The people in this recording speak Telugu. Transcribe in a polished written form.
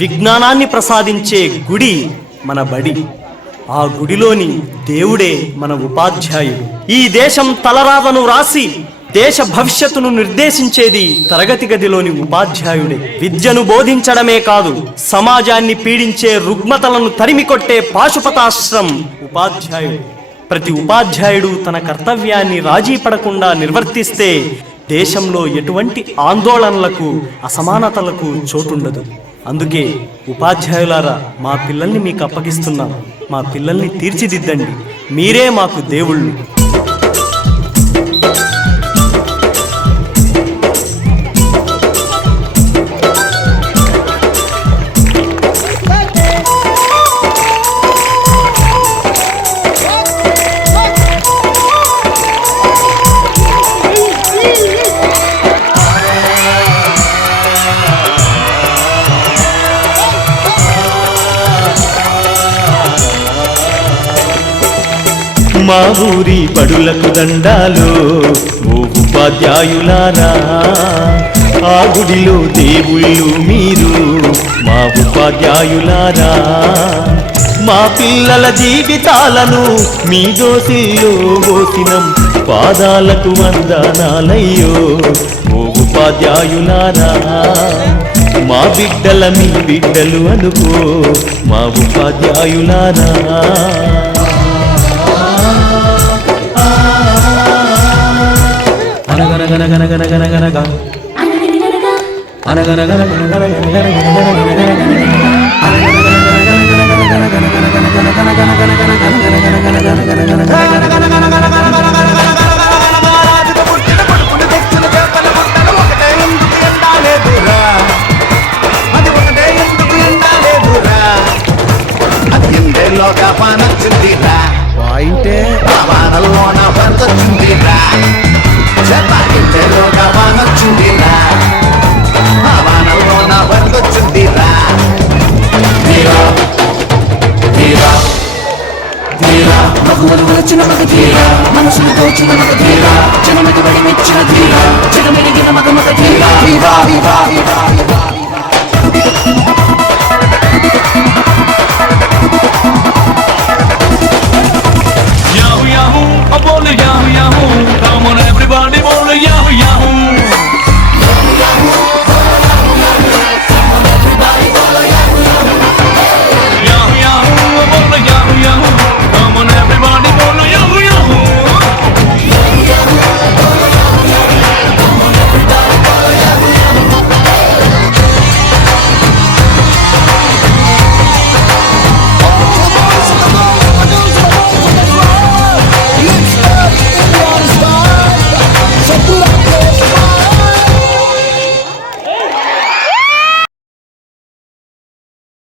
విజ్ఞానాన్ని ప్రసాదించే గుడి మన బడి. ఆ గుడిలోని దేవుడే మన ఉపాధ్యాయుడు. ఈ దేశం తలరాతను రాసి దేశ భవిష్యత్తును నిర్దేశించేది తరగతి గదిలోని ఉపాధ్యాయుడే. విద్యను బోధించడమే కాదు, సమాజాన్ని పీడించే రుగ్మతలను తరిమికొట్టే పాశుపతాశ్రం ఉపాధ్యాయుడు. ప్రతి ఉపాధ్యాయుడు తన కర్తవ్యాన్ని రాజీ పడకుండా నిర్వర్తిస్తే దేశంలో ఎటువంటి ఆందోళనలకు, అసమానతలకు చోటుండదు. అందుకే ఉపాధ్యాయులారా, మా పిల్లల్ని మీకు అప్పగిస్తున్నాం. మా పిల్లల్ని తీర్చిదిద్దండి. మీరే మాకు దేవుళ్ళు. మా ఊరి బడులకు దండాలు ఓ ఉపాధ్యాయులారా, ఆ గుడిలో దేవుళ్ళు మీరు మా ఉపాధ్యాయులారా. మా పిల్లల జీవితాలను మీ దోసిల్లో పోసినం, పాదాలకు వందనాలయ్యో ఓ ఉపాధ్యాయులారా. మా బిడ్డల మీ బిడ్డలు అనుకో మా ఉపాధ్యాయులారా. మనసులు తోచిన మగ ధీరా, జనమతి బడి మెచ్చిన ధీరా, జగమెరిగిన మగ మగ ధీరా.